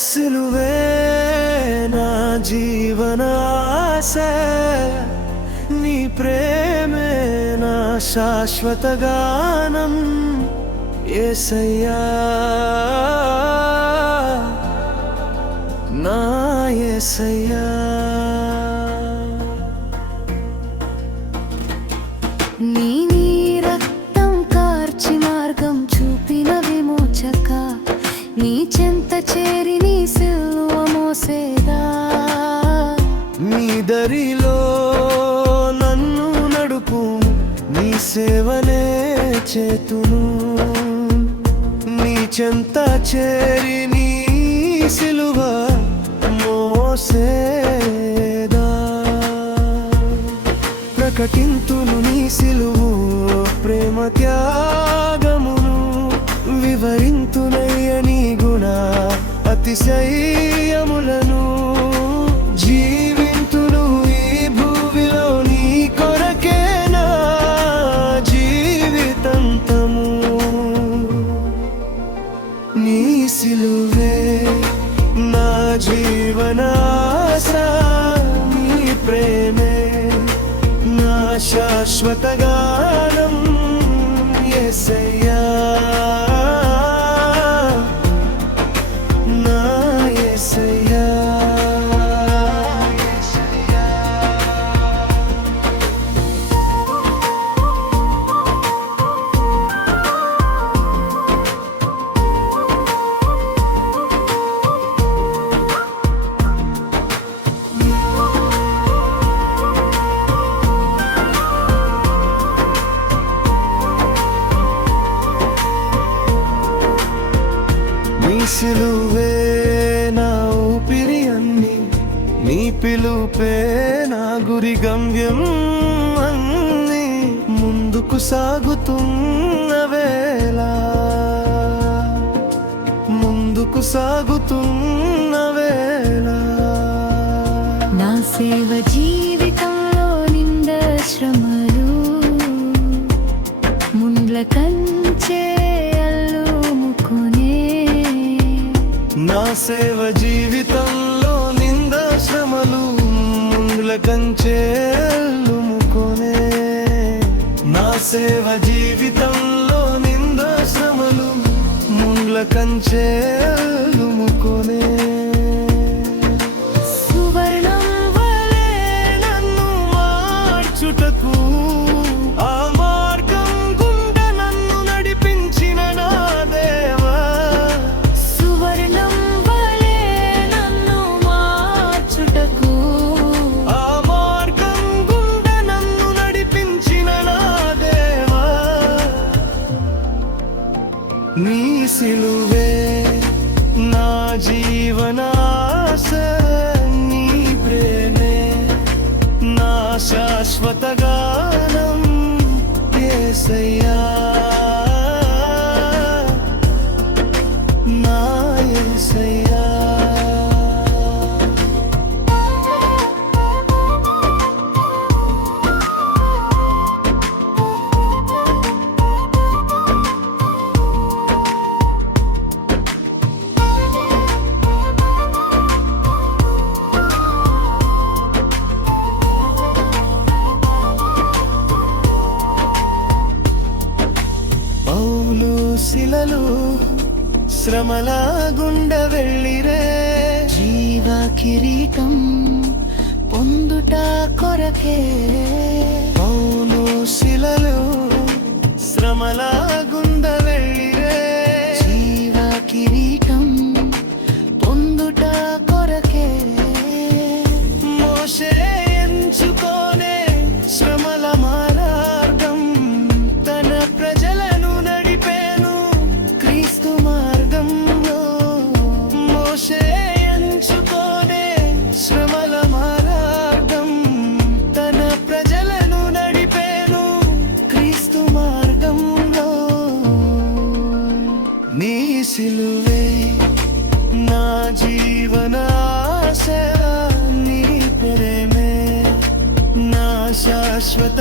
సిలువే నా జీవనాశ, నీ ప్రేమే నా శాశ్వత గానం. యేసయ్యా నా యేసయ్యా, నీ రక్తం కార్చి మార్గం చూపిన విమోచక, నీ చెంత చేరి నీ సిలువ మోసేదా. నీ దరిలో నన్ను నడుపు, నీ సేవనే చేతును. నీ చెంత చేరి నీ సిలువ మోసేదా. ప్రకటింతును నీ సిలువు ప్రేమ త్యాగమును, వివరింతునయ్య నీ గుణ అతిశయములను. జీవింతును ఈ భూమిలో నీ కొరకే నా జీవితంతము. నీ సిలువే నా జీవనాశ, నీ ప్రేమే నా శాశ్వత గానం. యేసయ్యా నా యేసయ్యా. నీ సిలువే నా ఊపిరి అన్ని, నీ పిలుపే నా గురి గమ్యం అన్ని. ముందుకు సాగుతున్న వేళ, ముందుకు సాగుతున్న వేళ, నా సేవ జీవితంలో నింద శ్రమలు, ముండ్ల కంచే అల్లుముకునే. నా సేవ జీవితంలో నింద శ్రమలు, ముందుల కంచెలుముకొనే. నా సేవ జీవితంలో నింద శ్రమలు, ముందుల కంచెలుముకొనే. సువర్ణం వలె నన్ను మార్చుటకు, ఆ మార్గం గుండా నన్ను నడిపించిన నా దేవా. సువర్ణం వలె నన్ను మార్చుటకు, ఆ మార్గం గుండా నన్ను నడిపించిన నా దేవా. నీ సిలువే నా జీవనాశ, నీ ప్రేమే నా శాశ్వత గానం. యేసయ్యా నా యేసయ్యా. పౌలు శిలలు శ్రమల గుండ వెళ్ళిరే, జీవ కిరీటం పొందుట కొరకే. పౌలు శిలలు శ్రమల గుండ వెళ్ళిరే, జీవ కిరీటం పొందుట కొరకే. మోషే ఎంచుకోనే శ్రమల మార్గం, తన ప్రజలను నడిపేను క్రీస్తు మార్గంలో. మోషే ఎంచుకోనే శ్రమల మార్గం, తన ప్రజలను నడిపేను క్రీస్తు మార్గంలో. నీ సిలువే నా జీవనాశ, నీ ప్రేమే నా శాశ్వత